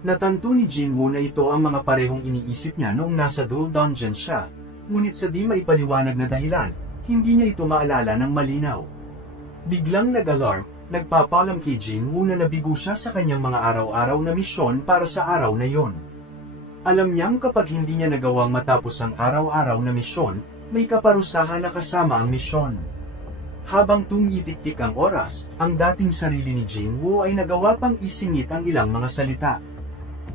Natanto ni Jinwoo na ito ang mga parehong iniisip niya noong nasa Dual Dungeon siya, ngunit sa di maipaliwanag na dahilan, hindi niya ito maalala ng malinaw. Biglang nag-alarm, nagpapalam kay Jinwoo na nabigo siya sa kanyang mga araw-araw na misyon para sa araw na yon. Alam niyang kapag hindi niya nagawang matapos ang araw-araw na misyon, may kaparusahan na kasama ang misyon. Habang tumitiktik ang oras, ang dating sarili ni Jinwoo ay nagawa pang isingit ang ilang mga salita.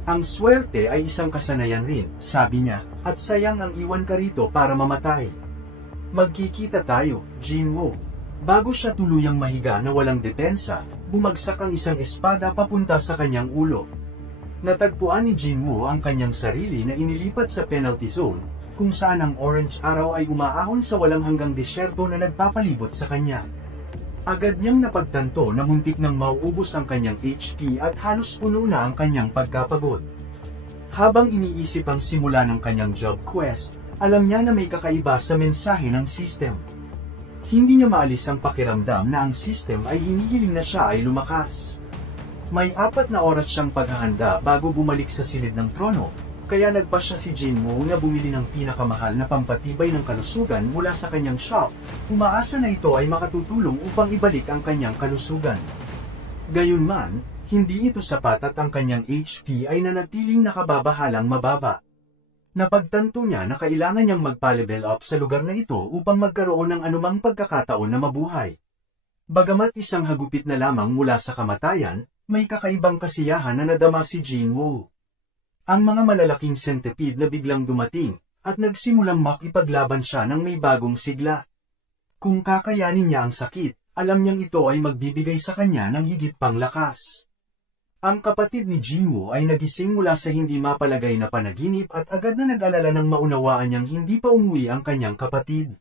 Ang swerte ay isang kasanayan rin, sabi niya, at sayang ang iwan ka rito para mamatay. Magkikita tayo, Jinwoo. Bago siya tuluyang mahiga na walang depensa, bumagsak ang isang espada papunta sa kanyang ulo. Natagpuan ni Jinwoo ang kanyang sarili na inilipat sa penalty zone, kung saan ang orange araw ay umaahon sa walang hanggang disyerto na nagpapalibot sa kanya. Agad niyang napagtanto na muntik nang mauubos ang kanyang HP at halos puno na ang kanyang pagkapagod. Habang iniisip ang simula ng kanyang job quest, alam niya na may kakaiba sa mensahe ng system. Hindi niya maalis ang pakiramdam na ang system ay hinihiling na siya ay lumakas. May 4 na oras siyang paghahanda bago bumalik sa silid ng trono, kaya nagpasya si Jinwoo na bumili ng pinakamahal na pampatibay ng kalusugan mula sa kanyang shop, umaasa na ito ay makatutulong upang ibalik ang kanyang kalusugan. Gayunman, hindi ito sapat at ang kanyang HP ay nanatiling nakababahalang mababa. Napagtanto niya na kailangan niyang magpa-level up sa lugar na ito upang magkaroon ng anumang pagkakataon na mabuhay. Bagamat isang hagupit na lamang mula sa kamatayan, may kakaibang kasiyahan na nadama si Jinwoo. Ang mga malalaking centipede na biglang dumating, at nagsimulang makipaglaban siya ng may bagong sigla. Kung kakayanin niya ang sakit, alam niyang ito ay magbibigay sa kanya ng higit pang lakas. Ang kapatid ni Jinwoo ay nagising mula sa hindi mapalagay na panaginip at agad na nag-alala nang maunawaan niyang hindi pa umuwi ang kanyang kapatid.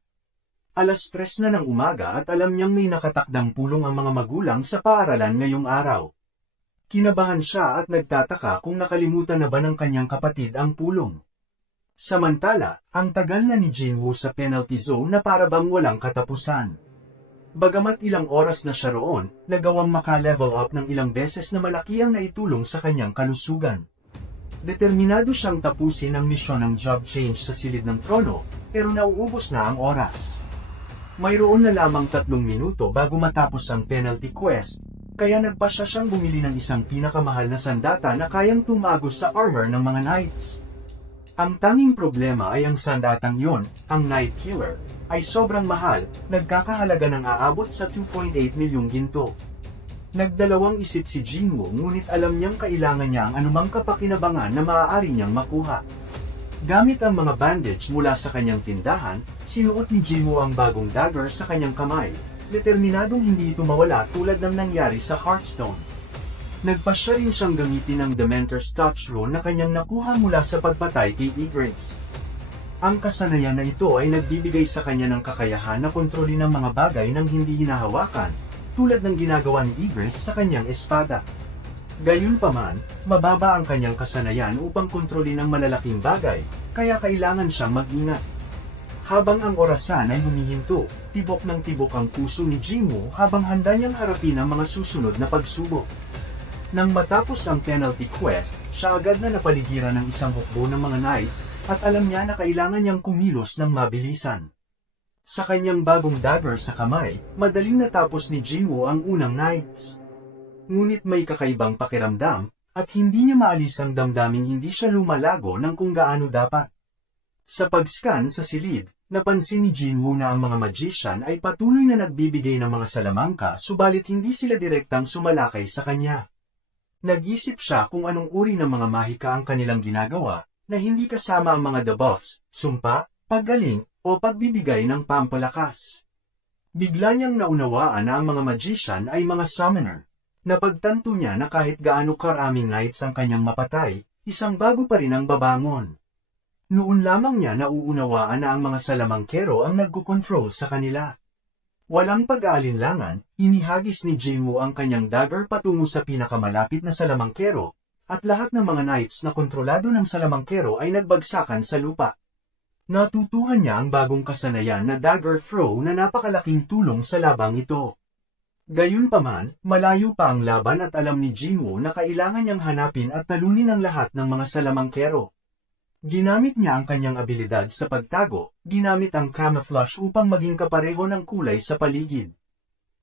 3:00 na ng umaga at alam niyang may nakatakdang pulong ang mga magulang sa paaralan ngayong araw. Kinabahan siya at nagtataka kung nakalimutan na ba ng kanyang kapatid ang pulong. Samantala, ang tagal na ni Jinwoo sa penalty zone na para bang walang katapusan. Bagamat ilang oras na siya roon, nagawang maka-level up ng ilang beses na malaki ang naitulong sa kanyang kalusugan. Determinado siyang tapusin ang misyon ng job change sa silid ng trono, pero nauubos na ang oras. Mayroon na lamang 3 minuto bago matapos ang penalty quest, kaya nagpasya siyang bumili ng isang pinakamahal na sandata na kayang tumagos sa armor ng mga knights. Ang tanging problema ay ang sandatang yon, ang Night Killer, ay sobrang mahal, nagkakahalaga ng aabot sa 2.8 milyong ginto. Nagdalawang isip si Jinwoo ngunit alam niyang kailangan niya ang anumang kapakinabangan na maaari niyang makuha. Gamit ang mga bandage mula sa kanyang tindahan, sinuot ni Jinwoo ang bagong dagger sa kanyang kamay. Determinadong hindi ito mawala tulad ng nangyari sa Hearthstone. Nagpasya rin siyang gamitin ang Dementor's Touch Rune na kanyang nakuha mula sa pagpatay kay Igris. Ang kasanayan na ito ay nagbibigay sa kanya ng kakayahan na kontrolin ang mga bagay nang hindi hinahawakan, tulad ng ginagawa ni Igris sa kanyang espada. Gayunpaman, mababa ang kanyang kasanayan upang kontrolin ang malalaking bagay, kaya kailangan siyang mag-ingat. Habang ang orasan ay humihinto, tibok ng tibok ang puso ni Jinwoo habang handa niyang harapin ang mga susunod na pagsubok. Nang matapos ang penalty quest, siya agad na napaligiran ng isang hukbo ng mga knight, at alam niya na kailangan niyang kumilos ng mabilisan. Sa kanyang bagong dagger sa kamay, madaling natapos ni Jinwoo ang unang knights. Ngunit may kakaibang pakiramdam, at hindi niya maalis ang damdaming hindi siya lumalago ng kung gaano dapat. Sa pag-scan sa silid, napansin ni Jinwoo na ang mga magician ay patuloy na nagbibigay ng mga salamangka subalit hindi sila direktang sumalakay sa kanya. Nag-isip siya kung anong uri ng mga mahika ang kanilang ginagawa, na hindi kasama ang mga debuffs, sumpa, paggaling, o pagbibigay ng pampalakas. Bigla niyang naunawaan na ang mga magician ay mga summoner. Napagtanto niya na kahit gaano karaming knights ang kanyang mapatay, isang bago pa rin ang babangon. Noon lamang niya nauunawaan na ang mga salamangkero ang nagkukontrol sa kanila. Walang pag-aalinlangan, inihagis ni Jinwoo ang kanyang dagger patungo sa pinakamalapit na salamangkero, at lahat ng mga knights na kontrolado ng salamangkero ay nagbagsakan sa lupa. Natutuhan niya ang bagong kasanayan na dagger throw na napakalaking tulong sa labang ito. Gayunpaman, malayo pa ang laban at alam ni Jinwoo na kailangan niyang hanapin at talunin ang lahat ng mga salamangkero. Ginamit niya ang kanyang abilidad sa pagtago, ginamit ang camouflage upang maging kapareho ng kulay sa paligid.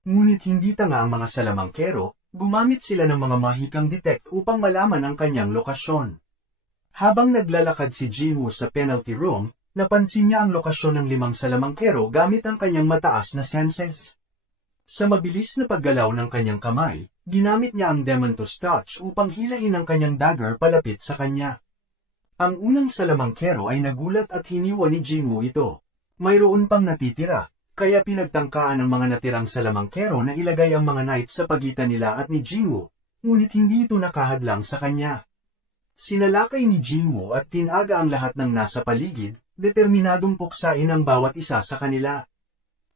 Ngunit hindi tanga ang mga salamangkero, gumamit sila ng mga mahikang detect upang malaman ang kanyang lokasyon. Habang naglalakad si Jinwoo sa penalty room, napansin niya ang lokasyon ng 5 salamangkero gamit ang kanyang mataas na senses. Sa mabilis na paggalaw ng kanyang kamay, ginamit niya ang Demon's Touch upang hilahin ang kanyang dagger palapit sa kanya. Ang unang salamangkero ay nagulat at hiniwa ni Jinwoo ito. Mayroon pang natitira, kaya pinagtangkaan ng mga natirang salamangkero na ilagay ang mga knights sa pagitan nila at ni Jinwoo, ngunit hindi ito nakahadlang sa kanya. Sinalakay ni Jinwoo at tinaga ang lahat ng nasa paligid, determinadong puksain ang bawat isa sa kanila.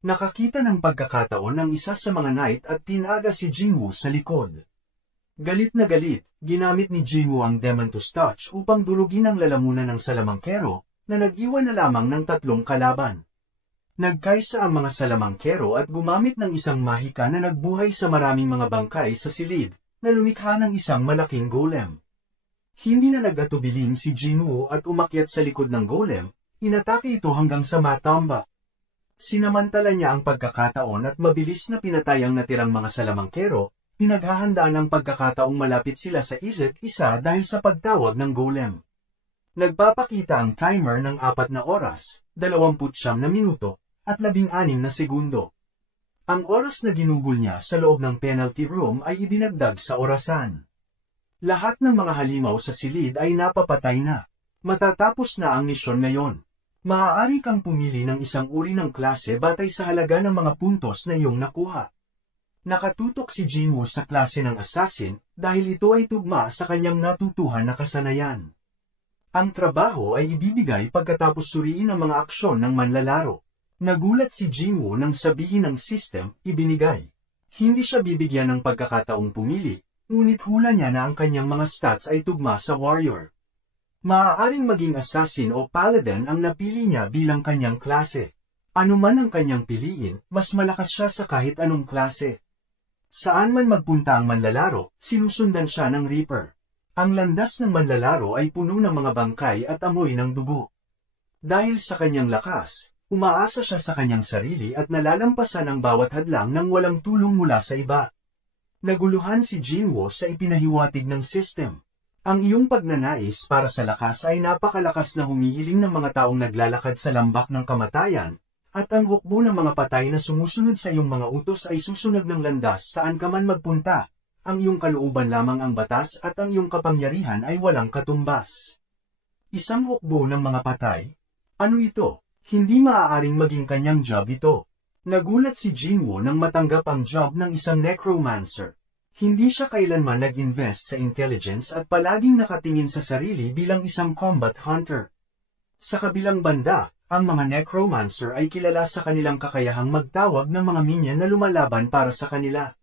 Nakakita ng pagkakataon ng isa sa mga knight at tinaga si Jinwoo sa likod. Galit na galit, ginamit ni Jinwoo ang Demon's Touch upang durugin ang lalamunan ng salamangkero, na nag-iwan na lamang ng 3 kalaban. Nagkaisa ang mga salamangkero at gumamit ng isang mahika na nagbuhay sa maraming mga bangkay sa silid, na lumikha ng isang malaking golem. Hindi na nag-atubiling si Jinwoo at umakyat sa likod ng golem, inatake ito hanggang sa matamba. Sinamantala niya ang pagkakataon at mabilis na pinatay ang natirang mga salamangkero, pinaghahandaan ang pagkakataong malapit sila sa isa't isa dahil sa pagtawag ng golem. Nagpapakita ang timer ng 4 na oras, 29 na minuto, at 16 na segundo. Ang oras na ginugol niya sa loob ng penalty room ay idinagdag sa orasan. Lahat ng mga halimaw sa silid ay napapatay na. Matatapos na ang misyon ngayon. Maaari kang pumili ng isang uri ng klase batay sa halaga ng mga puntos na iyong nakuha. Nakatutok si Jinwoo sa klase ng assassin dahil ito ay tugma sa kanyang natutuhan na kasanayan. Ang trabaho ay ibibigay pagkatapos suriin ang mga aksyon ng manlalaro. Nagulat si Jinwoo nang sabihin ng system, ibinigay. Hindi siya bibigyan ng pagkakataong pumili, ngunit hula niya na ang kanyang mga stats ay tugma sa warrior. Maaaring maging assassin o paladin ang napili niya bilang kanyang klase. Ano man ang kanyang piliin, mas malakas siya sa kahit anong klase. Saan man magpunta ang manlalaro, sinusundan siya ng Reaper. Ang landas ng manlalaro ay puno ng mga bangkay at amoy ng dugo. Dahil sa kanyang lakas, umaasa siya sa kanyang sarili at nalalampasan ang bawat hadlang nang walang tulong mula sa iba. Naguluhan si Jinwoo sa ipinahiwatig ng system. Ang iyong pagnanais para sa lakas ay napakalakas na humihiling ng mga taong naglalakad sa lambak ng kamatayan, at ang hukbo ng mga patay na sumusunod sa iyong mga utos ay susunod ng landas saan ka man magpunta. Ang iyong kalooban lamang ang batas at ang iyong kapangyarihan ay walang katumbas. Isang hukbo ng mga patay? Ano ito? Hindi maaaring maging kanyang job ito. Nagulat si Jinwoo nang matanggap ang job ng isang necromancer. Hindi siya kailanman nag-invest sa intelligence at palaging nakatingin sa sarili bilang isang combat hunter. Sa kabilang banda, ang mga necromancer ay kilala sa kanilang kakayahang magtawag ng mga minion na lumalaban para sa kanila.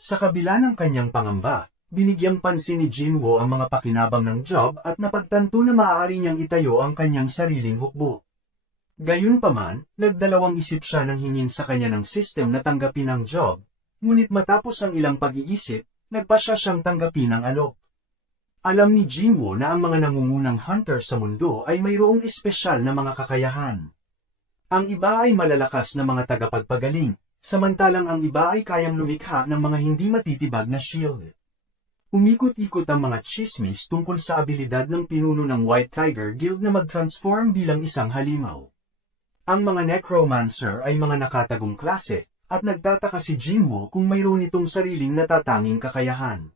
Sa kabila ng kanyang pangamba, binigyang pansin ni Jinwoo ang mga pakinabang ng job at napagtanto na maaari niyang itayo ang kanyang sariling hukbo. Gayunpaman, nagdalawang isip siya nang hingin sa kanya ng system na tanggapin ang job. Ngunit matapos ang ilang pag-iisip, nagpasya siyang tanggapin ang alok. Alam ni Jinwoo na ang mga nangungunang hunter sa mundo ay mayroong espesyal na mga kakayahan. Ang iba ay malalakas na mga tagapagpagaling, samantalang ang iba ay kayang lumikha ng mga hindi matitibag na shield. Umikot-ikot ang mga chismis tungkol sa abilidad ng pinuno ng White Tiger Guild na mag-transform bilang isang halimaw. Ang mga necromancer ay mga nakatagong klase, at nagtataka si Jinwoo kung mayroon itong sariling natatanging kakayahan.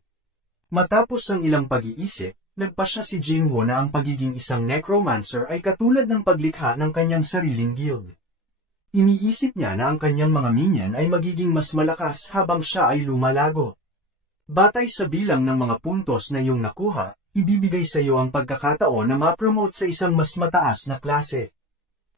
Matapos ang ilang pag-iisip, nagpasya si Jinwoo na ang pagiging isang necromancer ay katulad ng paglikha ng kanyang sariling guild. Iniisip niya na ang kanyang mga minion ay magiging mas malakas habang siya ay lumalago. Batay sa bilang ng mga puntos na iyong nakuha, ibibigay sa iyo ang pagkakataon na ma-promote sa isang mas mataas na klase.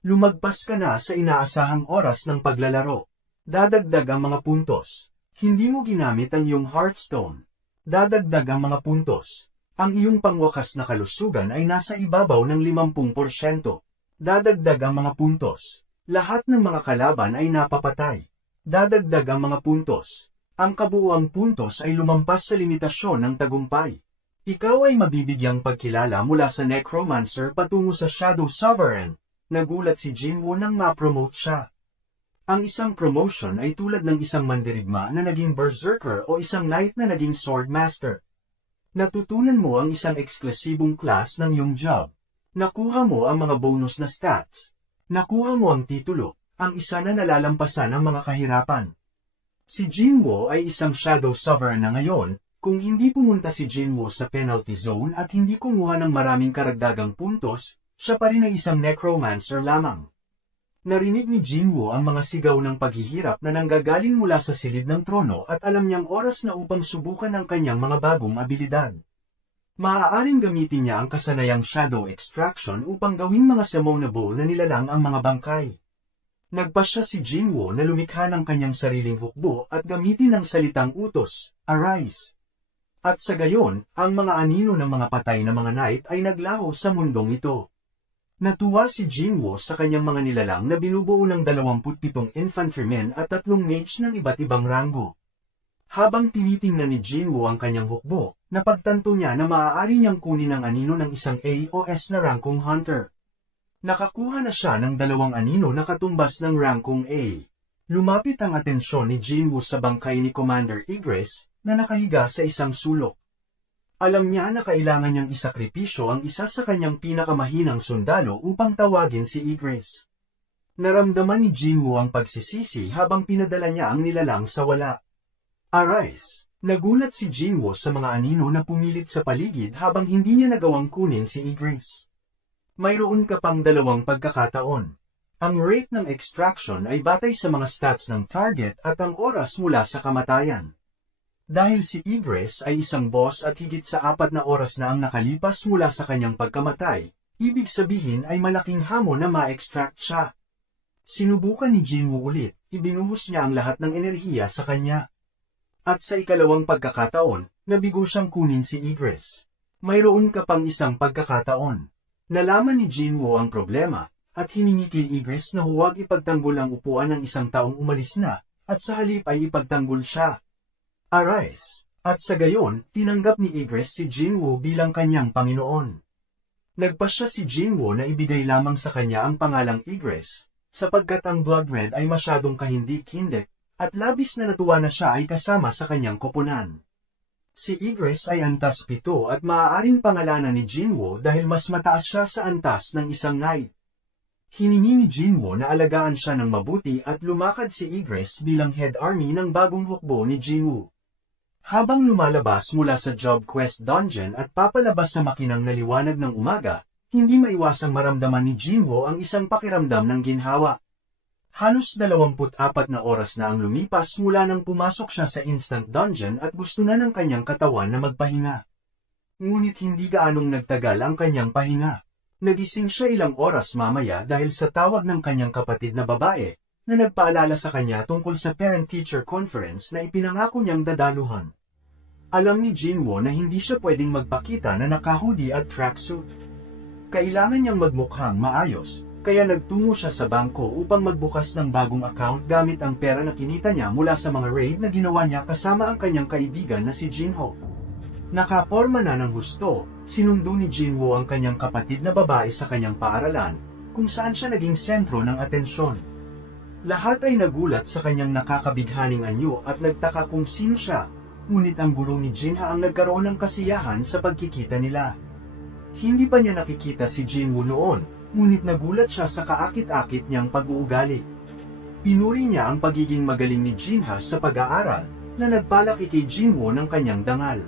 Lumagpas ka na sa inaasahang oras ng paglalaro. Dadagdag ang mga puntos. Hindi mo ginamit ang iyong Hearthstone. Dadagdag ang mga puntos. Ang iyong pangwakas na kalusugan ay nasa ibabaw ng 50%. Dadagdag ang mga puntos. Lahat ng mga kalaban ay napapatay. Dadagdag ang mga puntos. Ang kabuuang puntos ay lumampas sa limitasyon ng tagumpay. Ikaw ay mabibigyang pagkilala mula sa Necromancer patungo sa Shadow Sovereign. Nagulat si Jinwoo nang ma-promote siya. Ang isang promotion ay tulad ng isang mandirigma na naging Berserker o isang Knight na naging Swordmaster. Natutunan mo ang isang eksklusibong class ng iyong job. Nakuha mo ang mga bonus na stats. Nakuha mo ang titulo, ang isa na nalalampasan ang mga kahirapan. Si Jinwoo ay isang Shadow Sovereign na ngayon. Kung hindi pumunta si Jinwoo sa penalty zone at hindi kumuha ng maraming karagdagang puntos, siya pa rin ay isang Necromancer lamang. Narinig ni Jinwoo ang mga sigaw ng paghihirap na nanggagaling mula sa silid ng trono at alam niyang oras na upang subukan ang kanyang mga bagong abilidad. Maaaring gamitin niya ang kasanayang Shadow Extraction upang gawing mga summonable na nilalang ang mga bangkay. Nagpasya si Jinwoo na lumikha ng kanyang sariling hukbo at gamitin ang salitang utos, arise. At sa gayon, ang mga anino ng mga patay na mga knight ay naglaho sa mundong ito. Natuwa si Jinwoo sa kanyang mga nilalang na binubuo ng 27 infantrymen at 3 mage ng iba't ibang ranggo. Habang tinitingnan ni Jinwoo ang kanyang hukbo, napagtanto niya na maaari niyang kunin ang anino ng isang A o S na rangkong hunter. Nakakuha na siya ng 2 anino na katumbas ng rangkong A. Lumapit ang atensyon ni Jinwoo sa bangkay ni Commander Igris, na nakahiga sa isang sulok. Alam niya na kailangan niyang isakripisyo ang isa sa kanyang pinakamahinang sundalo upang tawagin si Igris. Naramdaman ni Jinwoo ang pagsisisi habang pinadala niya ang nilalang sa wala. Arise! Nagulat si Jinwoo sa mga anino na pumilit sa paligid habang hindi niya nagawang kunin si Igris. Mayroon ka pang 2 pagkakataon. Ang rate ng extraction ay batay sa mga stats ng target at ang oras mula sa kamatayan. Dahil si Igris ay isang boss at higit sa 4 na oras na ang nakalipas mula sa kanyang pagkamatay, ibig sabihin ay malaking hamon na ma-extract siya. Sinubukan ni Jinwoo ulit, ibinuhos niya ang lahat ng enerhiya sa kanya. At sa ikalawang pagkakataon, nabigo siyang kunin si Igris. Mayroon ka pang isang pagkakataon. Nalaman ni Jinwoo ang problema, at hiningi kay Igris na huwag ipagtanggol ang upuan ng isang taong umalis na, at sa halip ay ipagtanggol siya. Arise! At sa gayon, tinanggap ni Igris si Jinwoo bilang kanyang Panginoon. Nagpasya si Jinwoo na ibigay lamang sa kanya ang pangalang Igris, sapagkat ang Blood Red ay masyadong kahindik-hindik, at labis na natuwa na siya ay kasama sa kanyang koponan. Si Igris ay antas 7 at maaaring pangalanan ni Jinwoo dahil mas mataas siya sa antas ng isang knight. Hiningi ni Jinwoo na alagaan siya ng mabuti at lumakad si Igris bilang head army ng bagong hukbo ni Jinwoo. Habang lumalabas mula sa Job Quest Dungeon at papalabas sa makinang naliwanag ng umaga, hindi maiwasang maramdaman ni Jinwoo ang isang pakiramdam ng ginhawa. Halos 24 na oras na ang lumipas mula nang pumasok siya sa Instant Dungeon at gusto na ng kanyang katawan na magpahinga. Ngunit hindi gaanong nagtagal ang kanyang pahinga. Nagising siya ilang oras mamaya dahil sa tawag ng kanyang kapatid na babae, na nagpaalala sa kanya tungkol sa Parent-Teacher Conference na ipinangako niyang dadaluhan. Alam ni Jinwoo na hindi siya pwedeng magpakita na naka-hoodie at tracksuit. Kailangan niyang magmukhang maayos, kaya nagtungo siya sa bangko upang magbukas ng bagong account gamit ang pera na kinita niya mula sa mga raid na ginawa niya kasama ang kanyang kaibigan na si Jinho. Nakaporma na ng husto, sinundo ni Jinwoo ang kanyang kapatid na babae sa kanyang paaralan, kung saan siya naging sentro ng atensyon. Lahat ay nagulat sa kanyang nakakabighaning anyo at nagtaka kung sino siya, ngunit ang guro ni Jinha ang nagkaroon ng kasiyahan sa pagkikita nila. Hindi pa niya nakikita si Jinwoo noon, ngunit nagulat siya sa kaakit-akit niyang pag-uugali. Pinuri niya ang pagiging magaling ni Jinha sa pag-aaral, na nagpalaki kay Jinwoo ng kanyang dangal.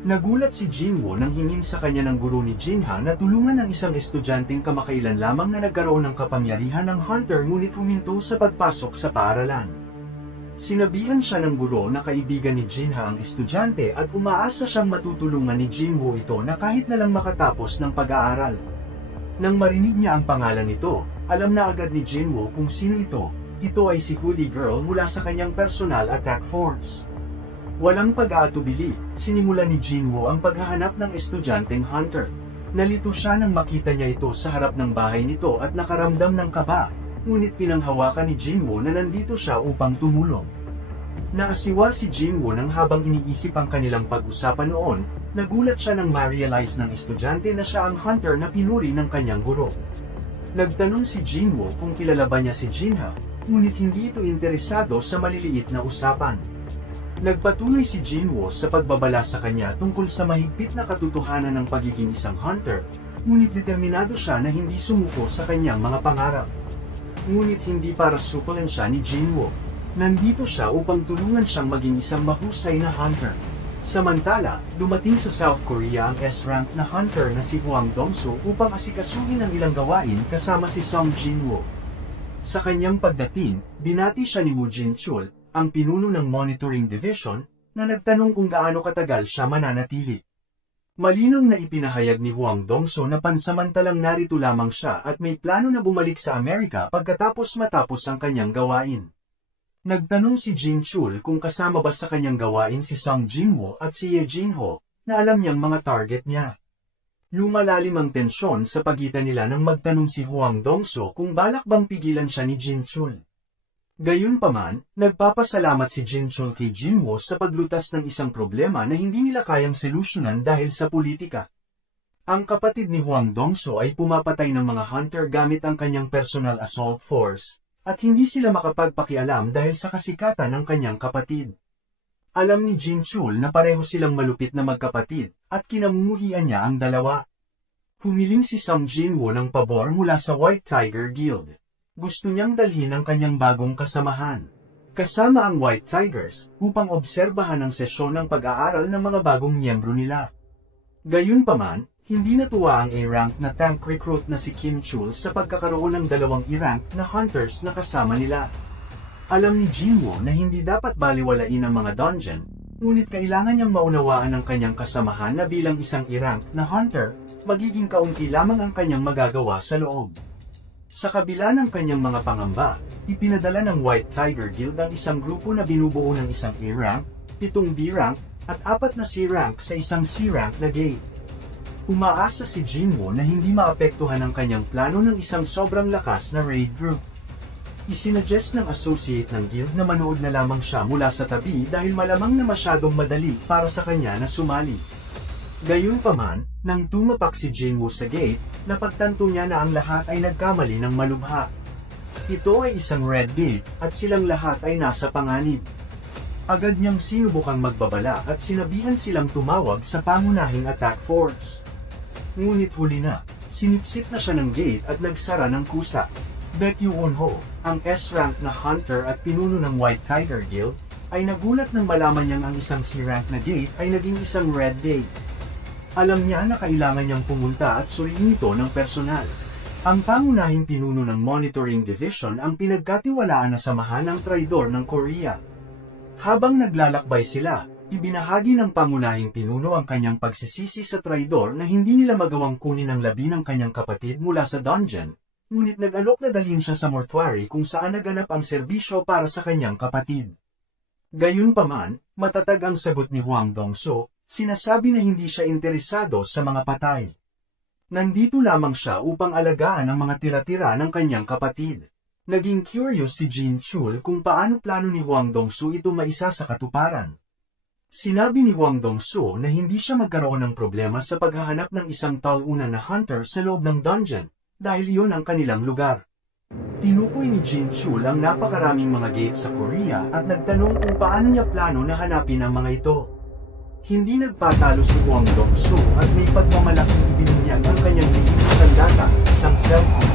Nagulat si Jinwoo nang hingin sa kanya ng guro ni Jinha na tulungan ng isang estudyanteng kamakailan lamang na nagkaroon ng kapangyarihan ng hunter ngunit huminto sa pagpasok sa paaralan. Sinabihan siya ng guro na kaibigan ni Jinha ang estudyante at umaasa siyang matutulungan ni Jinwoo ito na kahit na lang makatapos ng pag-aaral. Nang marinig niya ang pangalan nito, alam na agad ni Jinwoo kung sino ito. Ito ay si Hoodie Girl mula sa kanyang personal attack force. Walang pag-aatubili, sinimulan ni Jinwoo ang paghahanap ng estudyanteng hunter. Nalito siya nang makita niya ito sa harap ng bahay nito at nakaramdam ng kaba, ngunit pinanghawakan ni Jinwoo na nandito siya upang tumulong. Naasiwal si Jinwoo nang habang iniisip ang kanilang pag-usapan noon, nagulat siya nang ma-realize ng estudyante na siya ang hunter na pinuri ng kanyang guro. Nagtanong si Jinwoo kung kilala ba niya si Jinha, ngunit hindi ito interesado sa maliliit na usapan. Nagpatuloy si Jinwoo sa pagbabala sa kanya tungkol sa mahigpit na katotohanan ng pagiging isang hunter, ngunit determinado siya na hindi sumuko sa kanyang mga pangarap. Ngunit hindi para sukulan siya ni Jinwoo. Nandito siya upang tulungan siyang maging isang mahusay na hunter. Samantala, dumating sa South Korea ang S-rank na hunter na si Hwang Dong-soo upang asikasuhin ang ilang gawain kasama si Song Jinwoo. Sa kanyang pagdating, binati siya ni Woo Jin-chul, ang pinuno ng Monitoring Division, na nagtanong kung gaano katagal siya mananatili. Malinaw na ipinahayag ni Hwang Dong-soo na pansamantalang narito lamang siya at may plano na bumalik sa Amerika pagkatapos matapos ang kanyang gawain. Nagtanong si Jin-chul kung kasama ba sa kanyang gawain si Song Jinwoo at si Ye Jinho, na alam niyang mga target niya. Lumalalim ang tensyon sa pagitan nila nang magtanong si Hwang Dong-soo kung balak bang pigilan siya ni Jin-chul. Gayunpaman, nagpapasalamat si Jin-chul kay Jinwoo sa paglutas ng isang problema na hindi nila kayang solusyonan dahil sa politika. Ang kapatid ni Hwang Dong-soo ay pumapatay ng mga hunter gamit ang kanyang personal assault force, at hindi sila makapagpakialam dahil sa kasikatan ng kanyang kapatid. Alam ni Jin-chul na pareho silang malupit na magkapatid, at kinamumuhian niya ang dalawa. Humiling si Song Jinwoo ng pabor mula sa White Tiger Guild. Gusto niyang dalhin ang kanyang bagong kasamahan, kasama ang White Tigers, upang obserbahan ang sesyon ng pag-aaral ng mga bagong miyembro nila. Gayunpaman, hindi natuwa ang A-rank na tank recruit na si Kim Chul sa pagkakaroon ng dalawang E-rank na hunters na kasama nila. Alam ni Jinwoo na hindi dapat baliwalain ang mga dungeon, ngunit kailangan niyang maunawaan ang kanyang kasamahan na bilang isang E-rank na hunter, magiging kaunti lamang ang kanyang magagawa sa loob. Sa kabila ng kanyang mga pangamba, ipinadala ng White Tiger Guild ang isang grupo na binubuo ng isang A-rank, 7 B-rank, at 4 na C-rank sa isang C-rank na gate. Umaasa si Jinwoo na hindi maapektuhan ang kanyang plano ng isang sobrang lakas na raid group. Isinuggest ng associate ng guild na manood na lamang siya mula sa tabi dahil malamang na masyadong madali para sa kanya na sumali. Gayunpaman, nang tumapak si Jinwoo sa gate, napagtanto niya na ang lahat ay nagkamali ng malubha. Ito ay isang red gate at silang lahat ay nasa panganib. Agad niyang sinubukang magbabala at sinabihan silang tumawag sa pangunahing attack force. Ngunit huli na, sinipsip na siya ng gate at nagsara ng kusa. Baekgyu Wonho, ang S-rank na hunter at pinuno ng White Tiger Guild, ay nagulat nang malaman niyang ang isang C-rank na gate ay naging isang red gate. Alam niya na kailangan niyang pumunta at suriin ito ng personal. Ang pangunahing pinuno ng Monitoring Division ang pinagkatiwalaan na samahan ng traidor ng Korea. Habang naglalakbay sila, ibinahagi ng pangunahing pinuno ang kanyang pagsisisi sa traidor na hindi nila magawang kunin ang labi ng kanyang kapatid mula sa dungeon, ngunit nag-alok na dalhin siya sa mortuary kung saan naganap ang serbisyo para sa kanyang kapatid. Gayunpaman, matatag ang sagot ni Hwang Dong-soo, sinasabi na hindi siya interesado sa mga patay. Nandito lamang siya upang alagaan ang mga tira-tira ng kanyang kapatid. Naging curious si Jin-chul kung paano plano ni Hwang Dong-soo ito maisa sa katuparan. Sinabi ni Hwang Dong-soo na hindi siya magkaroon ng problema sa paghahanap ng isang talunan na hunter sa loob ng dungeon, dahil iyon ang kanilang lugar. Tinukoy ni Jin-chul ang napakaraming mga gates sa Korea at nagtanong kung paano niya plano na hanapin ang mga ito. Hindi nagpatalo si Hwang Dong-soo at may pagmamalaking ibinunyag ang kanyang likas sandata, isang cellphone.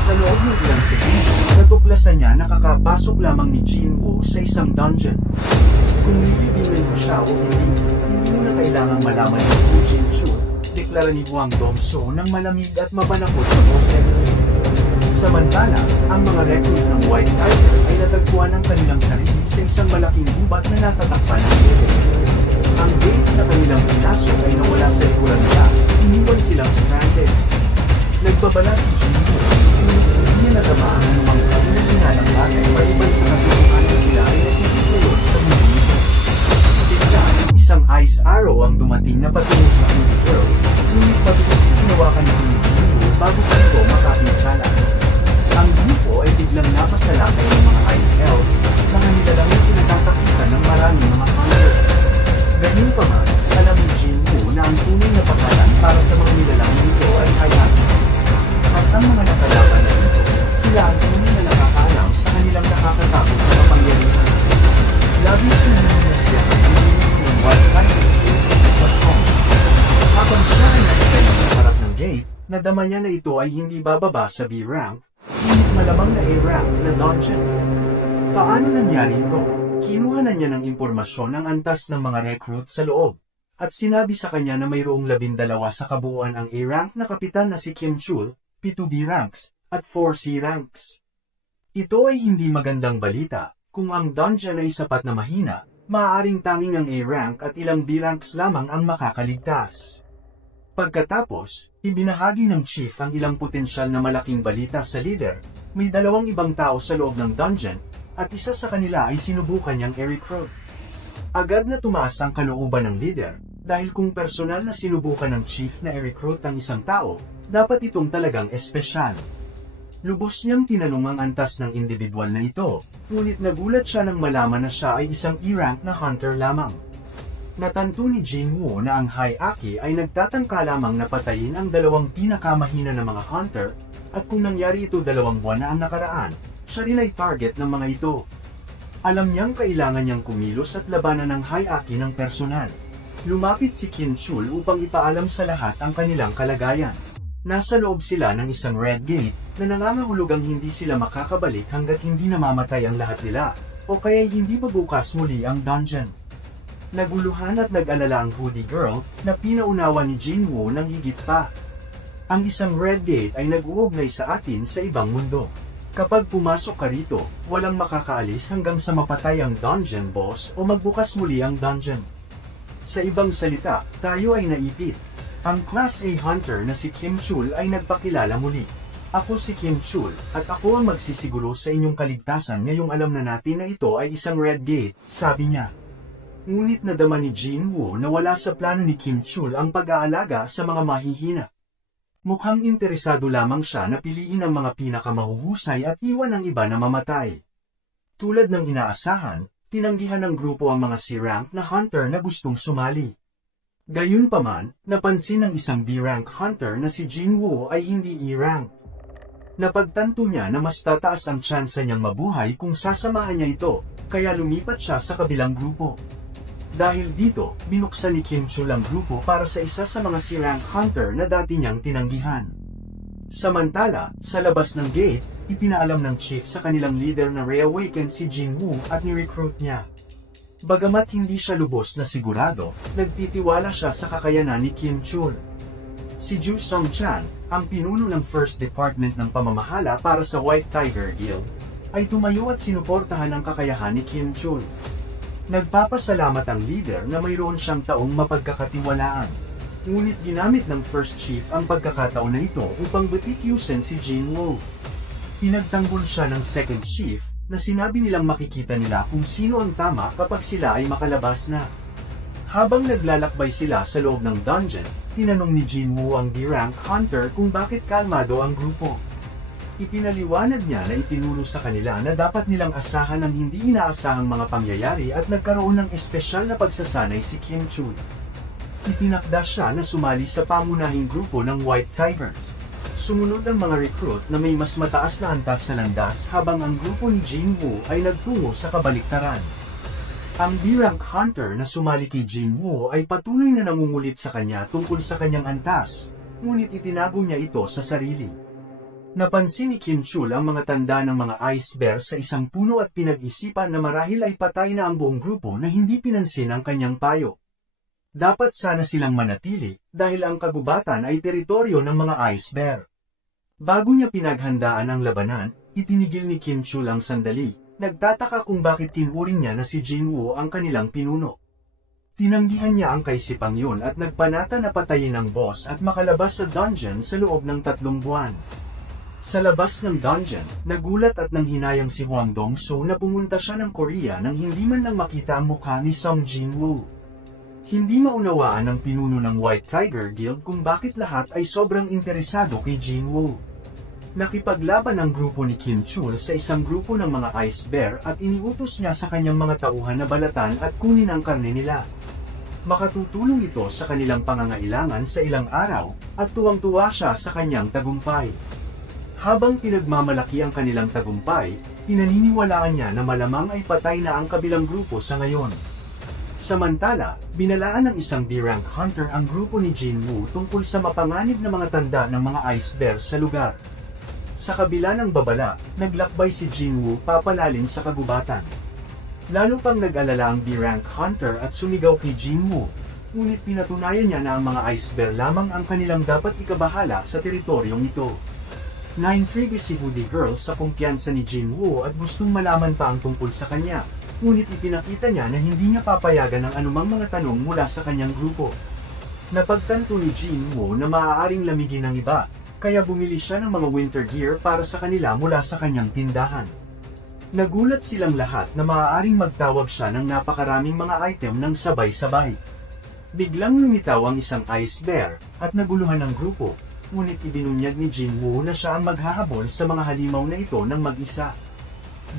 Sa loob ng ilang segundo, natuklasan niya na kakapasok lamang ni Jinwoo sa isang dungeon. Kung nilibingin mo siya o hindi mo na kailangang malaman ng Woo Jin-chul, deklara ni Hwang Dong-soo ng malamig at mabanakot na boses. Samantala, ang mga recruit ng White Tiger ay natagpuan ang kanilang sarili sa isang malaking gubat na natatakpan ng nilo. Ang gate na kanilang pinasok ay nawala sa likuran nila, iniwan silang stranded. Nagbabala si Jinwoo, hindi niya natamaan ang mga kanilang hinalangkat ay maliban sa katutuhan na sila ay nakikituloy sa mundo nito. Biglaan, isang ice arrow ang dumating na patungo sa Underworld, ngunit mabilis na hinawakan ni Jinwoo bago pa ito makapinsala. Ang grupo ay biglang napasalakay ng mga ice elves, mga nilalang na pinagtatakitan ng maraming mga hunter. Gayunpaman, alam ni Jinwoo na ang tunay na pangalan para sa mga nilalang nito ay Hayate. At ang mga nakalaban na ito, sila ang tunay na nakakaalam sa kanilang nakakatakot na kapangyarihan. Labis na nangyasya ang Jinwoo ng White Tiger sa sitwasyon. Habang siya ay nakitayo sa harap ng gate, nadama niya na ito ay hindi bababa sa B-rank, ngunit malamang na A-rank na dungeon. Paano nangyari ito? Kinuha na niya ng impormasyon ang antas ng mga recruit sa loob, at sinabi sa kanya na mayroong 12 sa kabuuan ang A-rank na kapitan na si Kim Chul, 7 B ranks, at 4 C ranks. Ito ay hindi magandang balita. Kung ang dungeon ay sapat na mahina, maaaring tanging ang A-rank at ilang B ranks lamang ang makakaligtas. Pagkatapos, ibinahagi ng chief ang ilang potensyal na malaking balita sa leader. May 2 ibang tao sa loob ng dungeon, at isa sa kanila ay sinubukan niyang i-recruit. Agad na tumaas ang kalooban ng leader, dahil kung personal na sinubukan ng chief na i-recruit ang isang tao, dapat itong talagang espesyal. Lubos niyang tinanong ang antas ng individual na ito, ngunit nagulat siya nang malaman na siya ay isang E-rank na hunter lamang. Natanto ni Jinwoo na ang Hayate ay nagtatangka lamang na patayin ang 2 pinakamahina na mga hunter, at kung nangyari ito 2 buwan na ang nakaraan, siya rin ay target ng mga ito. Alam niyang kailangan niyang kumilos at labanan ng Hayate ng personal. Lumapit si Kim Chul upang ipaalam sa lahat ang kanilang kalagayan. Nasa loob sila ng isang red gate na nangangahulugang hindi sila makakabalik hanggat hindi namamatay ang lahat nila, o kaya hindi mabukas muli ang dungeon. Naguluhan at nag-alala ang hoodie girl na pinaunawa ni Jinwoo ng higit pa. Ang isang red gate ay nag-uugnay sa atin sa ibang mundo. Kapag pumasok ka rito, walang makakaalis hanggang sa mapatay ang dungeon boss o magbukas muli ang dungeon. Sa ibang salita, tayo ay naipit. Ang Class A Hunter na si Kim Chul ay nagpakilala muli. Ako si Kim Chul, at ako ang magsisiguro sa inyong kaligtasan ngayong alam na natin na ito ay isang red gate, sabi niya. Ngunit nadama ni Jinwoo na wala sa plano ni Kim Chul ang pag-aalaga sa mga mahihina. Mukhang interesado lamang siya na piliin ang mga pinakamahuhusay at iwan ang iba na mamatay. Tulad ng inaasahan, tinanggihan ng grupo ang mga C-rank na hunter na gustong sumali. Gayunpaman, napansin ng isang B-rank hunter na si Jinwoo ay hindi E-rank. Napagtanto niya na mas tataas ang tsansa niyang mabuhay kung sasamahan niya ito, kaya lumipat siya sa kabilang grupo. Dahil dito, binuksan ni Kim Chul ang grupo para sa isa sa mga C-rank hunter na dati niyang tinanggihan. Samantala, sa labas ng gate, ipinaalam ng chief sa kanilang leader na reawakened si Jinwoo at ni-recruit niya. Bagamat hindi siya lubos na sigurado, nagtitiwala siya sa kakayanan ni Kim Chul. Si Ju Song-chan, ang pinuno ng First Department ng Pamamahala para sa White Tiger Guild, ay tumayo at sinuportahan ang kakayahan ni Kim Chul. Nagpapasalamat ang leader na mayroon siyang taong mapagkakatiwalaan. Ngunit ginamit ng First Chief ang pagkakataon na ito upang batikyusin si Jinwoo. Pinagtanggol siya ng Second Chief, na sinabi nilang makikita nila kung sino ang tama kapag sila ay makalabas na. Habang naglalakbay sila sa loob ng dungeon, tinanong ni Jinwoo ang D-rank hunter kung bakit kalmado ang grupo. Ipinaliwanag niya na itinuro sa kanila na dapat nilang asahan ang hindi inaasahang mga pangyayari at nagkaroon ng espesyal na pagsasanay si Kim Chul. Itinakda siya na sumali sa pamunahing grupo ng White Tigers. Sumunod ang mga recruit na may mas mataas na antas sa landas habang ang grupo ni Jinwoo ay nagtungo sa kabaliktaran. Ang B-rank hunter na sumali kay Jinwoo ay patuloy na nangungulit sa kanya tungkol sa kanyang antas, ngunit itinago niya ito sa sarili. Napansin ni Kim Chul ang mga tanda ng mga ice bear sa isang puno at pinag-isipan na marahil ay patay na ang buong grupo na hindi pinansin ang kanyang payo. Dapat sana silang manatili dahil ang kagubatan ay teritoryo ng mga ice bear. Bago niya pinaghandaan ang labanan, itinigil ni Kim Chul ang sandali, nagtataka kung bakit tinuring niya na si Jinwoo ang kanilang pinuno. Tinanggihan niya ang kaisipang yun at nagpanata na patayin ang boss at makalabas sa dungeon sa loob ng 3 buwan. Sa labas ng dungeon, nagulat at nanghinayang si Hwang Dong-soo na pumunta siya ng Korea nang hindi man lang makita ang mukha ni Song Jinwoo. Hindi maunawaan ng pinuno ng White Tiger Guild kung bakit lahat ay sobrang interesado kay Jinwoo. Nakipaglaban ang grupo ni Kim Chul sa isang grupo ng mga Ice Bear at iniutos niya sa kanyang mga tauhan na balatan at kunin ang karne nila. Makatutulong ito sa kanilang pangangailangan sa ilang araw, at tuwang-tuwa siya sa kanyang tagumpay. Habang pinagmamalaki ang kanilang tagumpay, pinaniniwalaan niya na malamang ay patay na ang kabilang grupo sa ngayon. Samantala, binalaan ng isang D-rank hunter ang grupo ni Jinwoo tungkol sa mapanganib na mga tanda ng mga Ice Bear sa lugar. Sa kabila ng babala, naglakbay si Jinwoo papalalim sa kagubatan. Lalo pang nag-alala ang D-rank hunter at sumigaw kay Jinwoo, ngunit pinatunayan niya na ang mga Ice Bear lamang ang kanilang dapat ikabahala sa teritoryong ito. Naintrigue si Woody Girl sa kumpiyansa ni Jinwoo at gustong malaman pa ang tungkol sa kanya, ngunit ipinakita niya na hindi niya papayagan ang anumang mga tanong mula sa kanyang grupo. Napagtanto ni Jinwoo na maaaring lamigin ng iba, kaya bumili siya ng mga winter gear para sa kanila mula sa kanyang tindahan. Nagulat silang lahat na maaaring magtawag siya ng napakaraming mga item ng sabay-sabay. Biglang lumitaw ang isang Ice Bear, at naguluhan ang grupo, ngunit ibinunyag ni Jinwoo na siya ang maghahabol sa mga halimaw na ito ng mag-isa.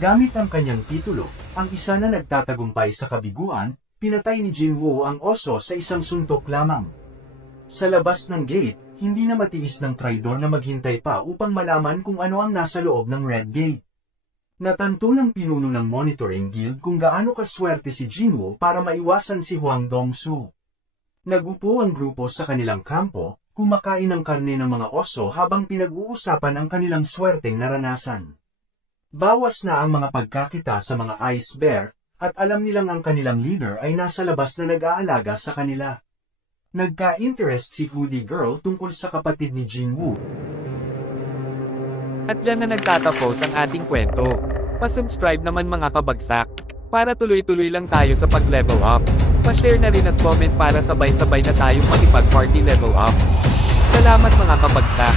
Gamit ang kanyang titulo, ang isa na nagtatagumpay sa kabiguan, pinatay ni Jinwoo ang oso sa isang suntok lamang. Sa labas ng gate, hindi na matiis ng traidor na maghintay pa upang malaman kung ano ang nasa loob ng Red Gate. Natanto ng pinuno ng Monitoring Guild kung gaano kaswerte si Jinwoo para maiwasan si Hwang Dong-soo. Nagupo ang grupo sa kanilang kampo, kumakain ng karne ng mga oso habang pinag-uusapan ang kanilang swerteng naranasan. Bawas na ang mga pagkakita sa mga Ice Bear, at alam nilang ang kanilang leader ay nasa labas na nag-aalaga sa kanila. Nagka-interest si Woody Girl tungkol sa kapatid ni Jinwoo. At dyan na nagtatapos ang ating kwento. Pa-subscribe naman mga kabagsak, para tuloy-tuloy lang tayo sa pag-level up. Pa-share na rin at comment para sabay-sabay na tayong makipag-party level up. Salamat mga kabagsak!